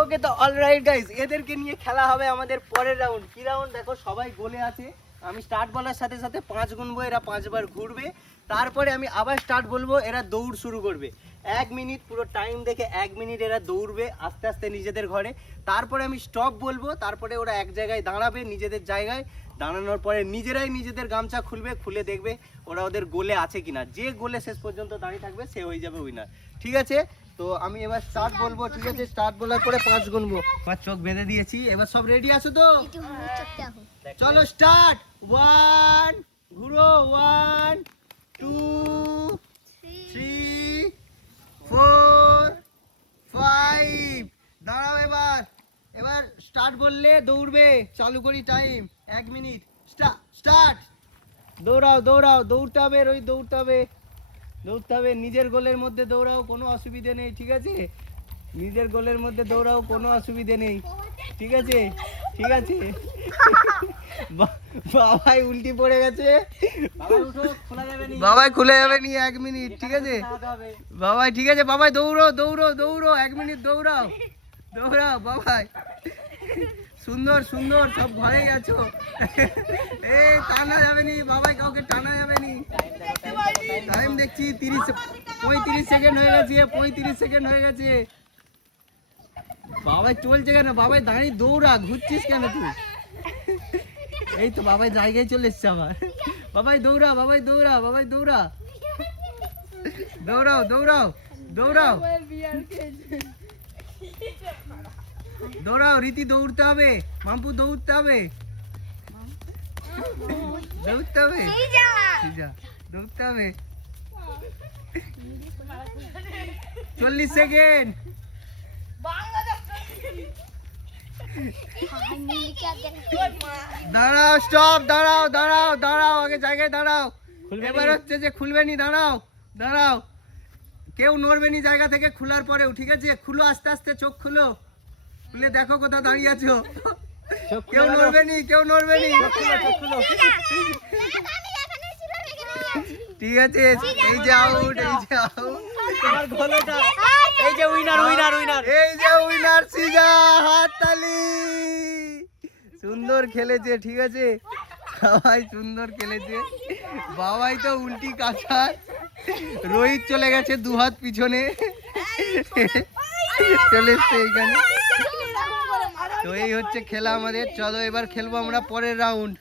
ওকে, তো alright guys, এদেরকে নিয়ে খেলা হবে আমাদের পরের রাউন্ড। কি রাউন্ড দেখো, সবাই গোলে আছে। আমি স্টার্ট বলার সাথে সাথে 5 গুনবো, এরা 5 বার ঘুরবে। তারপরে আমি আবার স্টার্ট বলবো, এরা দৌড় শুরু করবে। 1 মিনিট পুরো টাইম দেখে 1 মিনিট এরা দৌড়বে আস্তে আস্তে নিজেদের ঘরে। তারপরে আমি স্টপ বলবো, তারপরে ওরা এক জায়গায় দাঁড়াবে নিজেদের জায়গায়। দাঁড়ানোর পরে নিজেরাই নিজেদের গামছা খুলবে, খুলে দেখবে ওরা ওদের গোলে আছে কিনা। যে গোলে শেষ পর্যন্ত দাঁড়িয়ে থাকবে সে হয়ে যাবে উইনার। ঠিক আছে, তো আমি এবার স্টার্ট বলবো। ঠিক আছে, স্টার্ট বলার পরে 5 গুনবো। আমার চোখ বেঁধে দিয়েছি, এবার সব রেডি আছো তো? চলো স্টার্ট। 1, ঘুরো। 1 2 3 4 5। দাঁড়াও, এবার স্টার্ট বললে দৌড়বে। চালু করি টাইম, 1 মিনিট। স্টার্ট। দৌড়াও, দৌড়তে হবে, রোহিত দৌড়তে হবে। নিজের গোলের মধ্যে দৌড়াও, কোনো অসুবিধে নেই। ঠিক আছে, নিজের গোলের মধ্যে দৌড়াও, কোনো অসুবিধে নেই। ঠিক আছে। বাবাই উল্টি পড়ে গেছে, বাবাই খুলে যাবে নি। 1 মিনিট। ঠিক আছে বাবাই, ঠিক আছে বাবাই, দৌড়ো 1 মিনিট। দৌড়াও বাবাই। সুন্দর, সব ঘরে গেছো। টানা যাবে নি বাবাই, কাউকে টানা যাবে নি। টাইম দেখছি 35 সেকেন্ড হয়ে গেছে। 35 সেকেন্ড হয়ে গেছে। বাবাই চলছে কেন? বাবাই দাঁড়িয়ে দৌড়া, ঘুরছিস কেন তুই? এই তো বাবাই জায়গায় চলে এসছে আবার। বাবাই দৌড়া। দৌড়াও রীতি, দৌড়তে হবে। মাম্পু দৌড়তে হবে। 40 সেকেন্ড। দাঁড়াও, স্টপ। দাঁড়াও, আগে জায়গায় দাঁড়াও। এবার হচ্ছে যে খুলবে নি। দাঁড়াও, কেউ নড়বে নি জায়গা থেকে খোলার পরেও। ঠিক আছে, খুলো আস্তে আস্তে, চোখ খুলে দেখো কোথাও দাঁড়িয়ে আছো। কেউ নড়বে নি। ঠিক আছে, এই যে আউট। এই যে উইনার সিজা। হাততালি। সুন্দর খেলেছে। ঠিক আছে, সবাই সুন্দর খেলেছে। বাবাই তো উল্টি কাঁচা। রোহিত চলে গেছে 2 হাত পিছনে, চলে এসছে এইখানে। তো এই হচ্ছে খেলা আমাদের। চলো এবার খেলবো আমরা পরের রাউন্ড।